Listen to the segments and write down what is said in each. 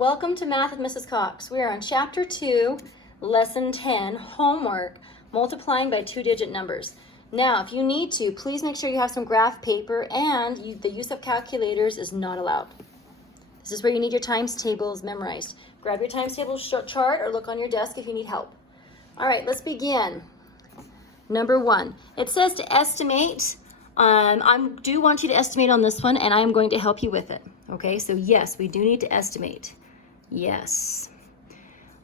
Welcome to Math with Mrs. Cox. We are on Chapter 2, Lesson 10, Homework, Multiplying by Two-Digit Numbers. Now, if you need to, please make sure you have some graph paper and the use of calculators is not allowed. This is where you need your times tables memorized. Grab your times table chart or look on your desk if you need help. All right, let's begin. Number 1. It says to estimate. I do want you to estimate on this one, and I'm going to help you with it. Okay, so yes, we do need to estimate. Yes.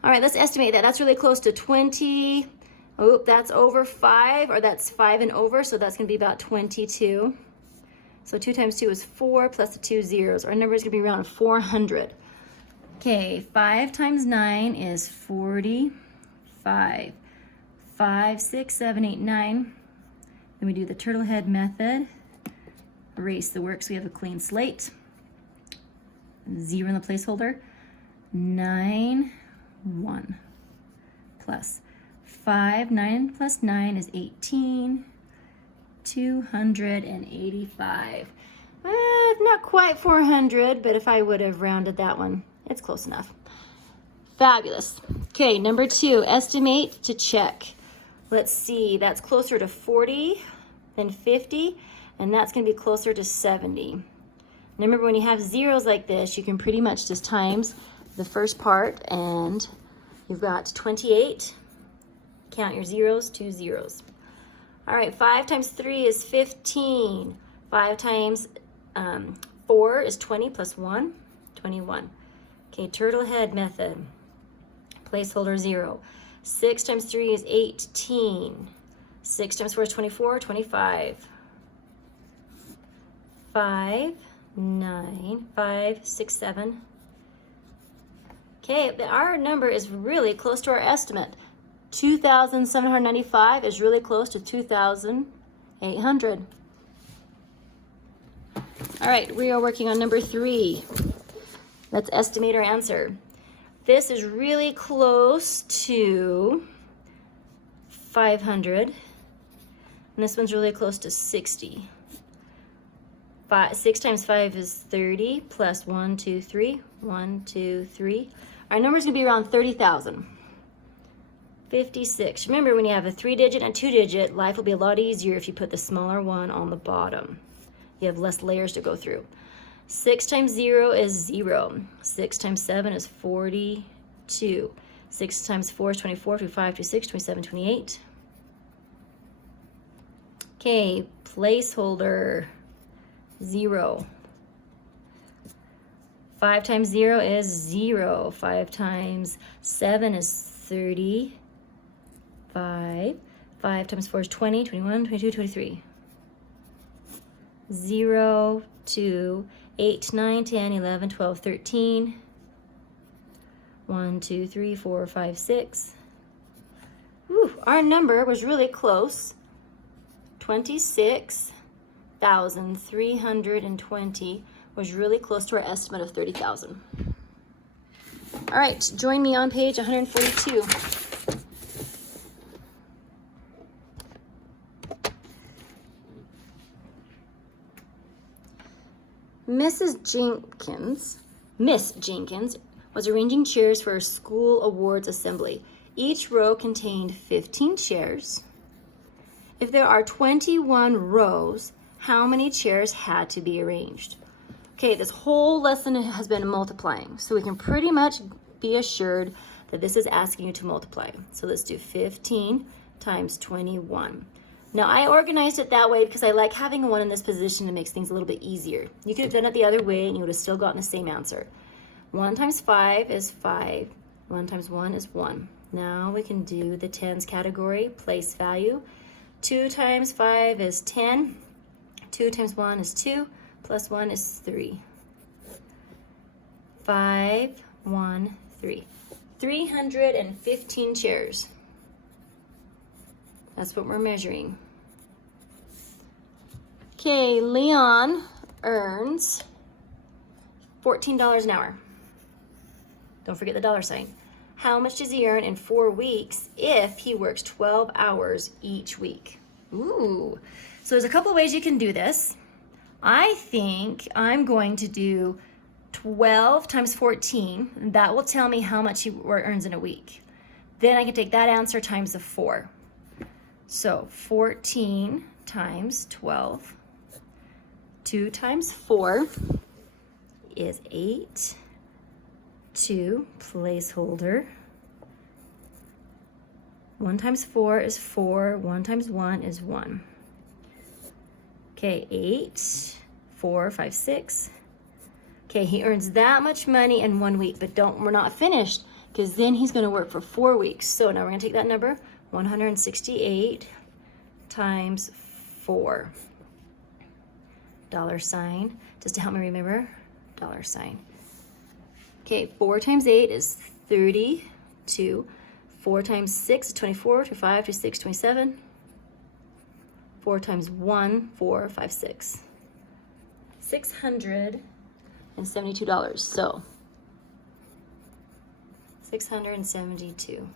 All right, let's estimate that. That's really close to 20. Oh, that's over 5, or that's 5 and over, so that's going to be about 22. So 2 times 2 is 4, plus the 2 zeros. Our number is going to be around 400. Okay, 5 times 9 is 45. 5, 6, 7, 8, 9. Then we do the turtle head method. Erase the work so we have a clean slate. 0 in the placeholder. 9, 1. Plus 5, 9 plus 9 is 18. 285. Not quite 400, but if I would have rounded that one, it's close enough. Fabulous. Okay, number 2, estimate to check. Let's see, that's closer to 40 than 50, and that's going to be closer to 70. And remember, when you have zeros like this, you can pretty much just times the first part, and you've got 28. Count your zeros, 2 zeros. All right, 5 times 3 is 15. 5 times 4 is 20 plus 1, 21. Okay, turtle head method. Placeholder 0. 6 times 3 is 18. 6 times 4 is 24, 25. 5, 9, 5, 6, 7. Okay, our number is really close to our estimate. 2,795 is really close to 2,800. All right, we are working on number 3. Let's estimate our answer. This is really close to 500. And this one's really close to 60. 6 times 5 is 30, plus 1, 2, 3. 1, 2, 3. Our number is going to be around 30,000. 56. Remember, when you have a 3-digit and 2-digit, life will be a lot easier if you put the smaller one on the bottom. You have less layers to go through. 6 times 0 is 0. 6 times 7 is 42. 6 times 4 is 24. 25, 26, 27, 28. Okay, placeholder 0. 5 times 0 is 0. 5 times 7 is 35. 5 times 4 is 20, 21, 22, 23. 0, 2, 8, 9, 10, 11, 12, 13. 1, 2, 3, 4, 5, 6. Whew, our number was really close. 26,320 was really close to our estimate of 30,000. All right, join me on page 142. Miss Jenkins was arranging chairs for her school awards assembly. Each row contained 15 chairs. If there are 21 rows, how many chairs had to be arranged? Okay, this whole lesson has been multiplying, so we can pretty much be assured that this is asking you to multiply. So let's do 15 times 21. Now, I organized it that way because I like having a 1 in this position. It makes things a little bit easier. You could have done it the other way and you would have still gotten the same answer. 1 times 5 is 5. 1 times 1 is 1. Now we can do the tens category, place value. 2 times 5 is 10. 2 times 1 is 2, plus 1 is 3. 5, 1, 3. 315 chairs. That's what we're measuring. Okay, Leon earns $14 an hour. Don't forget the dollar sign. How much does he earn in 4 weeks if he works 12 hours each week? Ooh, so there's a couple of ways you can do this. I think I'm going to do 12 times 14, that will tell me how much he earns in a week. Then I can take that answer times the 4. So 14 times 12. 2 times 4 is 8. 2, placeholder. 1 times 4 is 4. 1 times 1 is 1. Okay, 8, 4, 5, 6. Okay, he earns that much money in 1 week, but we're not finished, because then he's going to work for 4 weeks. So now we're going to take that number, 168 times 4. $, just to help me remember, $. Okay, 4 times 8 is 32. 4 times 6 is 24. 2, 5, 2, 6, 27. 4 times 1, 4, 5, 6. $672. So, 672.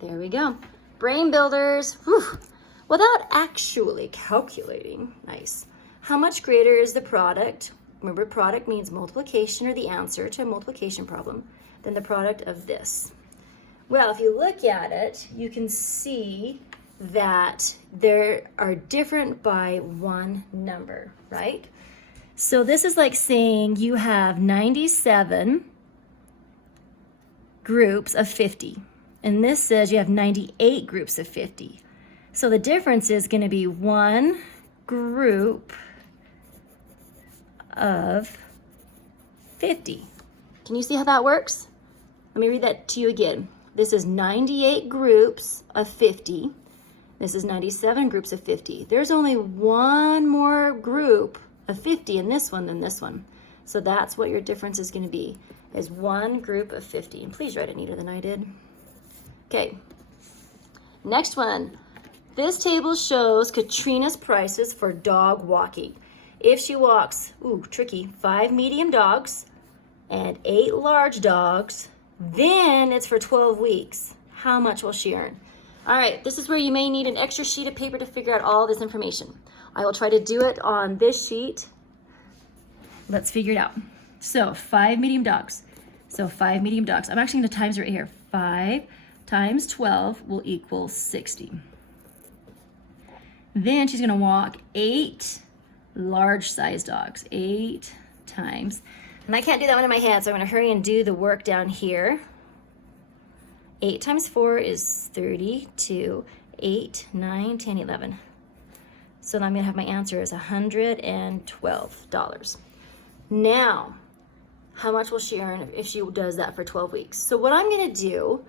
There we go. Brain builders. Whew. Without actually calculating, nice. How much greater is the product? Remember, product means multiplication or the answer to a multiplication problem than the product of this. Well, if you look at it, you can see that there are different by one number, right? So this is like saying you have 97 groups of 50, and this says you have 98 groups of 50. So the difference is going to be one group of 50. Can you see how that works? Let me read that to you again. This is 98 groups of 50. This is 97 groups of 50. There's only one more group of 50 in this one than this one. So that's what your difference is going to be, is one group of 50. And please write it neater than I did. Okay, next one. This table shows Katrina's prices for dog walking. If she walks, tricky, 5 medium dogs and 8 large dogs, then it's for 12 weeks. How much will she earn? All right, this is where you may need an extra sheet of paper to figure out all this information. I will try to do it on this sheet. Let's figure it out. So 5 medium dogs. So 5 medium dogs. I'm actually going to times right here. 5 times 12 will equal 60. Then she's going to walk 8 large size dogs. 8 times. And I can't do that one in my head, so I'm going to hurry and do the work down here. 8 times 4 is 32. 8, 9, 10, 11. So now I'm going to have my answer is $112. Now, how much will she earn if she does that for 12 weeks? So what I'm going to do,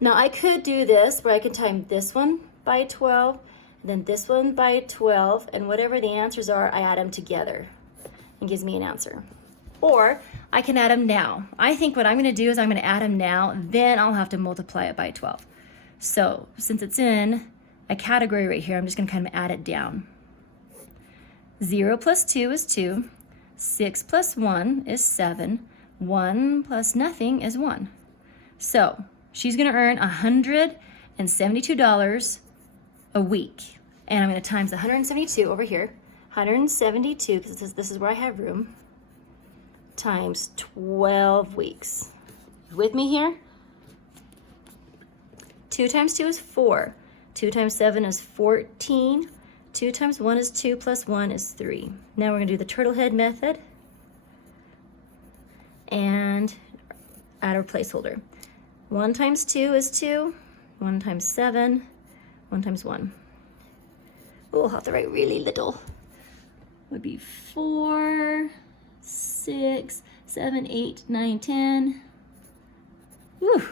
now I could do this where I can time this one by 12, then this one by 12, and whatever the answers are, I add them together and gives me an answer. Or I can add them now. I think what I'm going to do is I'm going to add them now, then I'll have to multiply it by 12. So since it's in a category right here, I'm just going to kind of add it down. 0 plus 2 is 2. 6 plus 1 is 7. 1 plus nothing is 1. So she's going to earn $172 a week. And I'm going to times 172 over here. 172, because this is where I have room, times 12 weeks. With me here? 2 times 2 is 4. 2 times 7 is 14. 2 times 1 is 2 plus 1 is 3. Now we're going to do the turtle head method and add our placeholder. 1 times 2 is 2. 1 times 7. 1 times 1. We'll have to write really little. Would be 4, 6, 7, 8, 9, 10. Whew.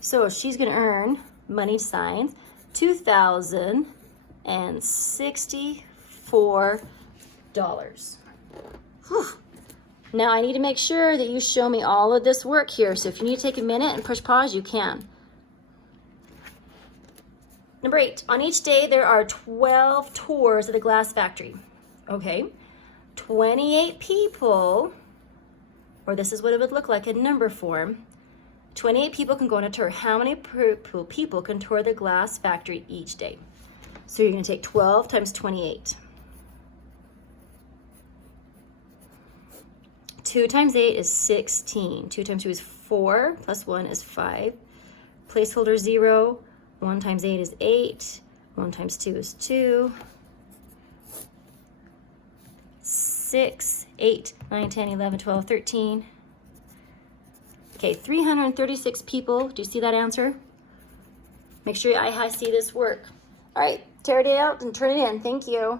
So she's going to earn money signs $2,064. Whew. Now I need to make sure that you show me all of this work here. So if you need to take a minute and push pause, you can. Number 8, on each day there are 12 tours of the glass factory. Okay, 28 people, or this is what it would look like in number form. 28 people can go on a tour. How many people can tour the glass factory each day? So you're going to take 12 times 28. 2 times 8 is 16. 2 times 2 is 4, plus 1 is 5. Placeholder 0. 1 times 8 is 8. 1 times 2 is 2. 6, 8, 9, 10, 11, 12, 13. Okay, 336 people. Do you see that answer? Make sure I see this work. All right, tear it out and turn it in. Thank you.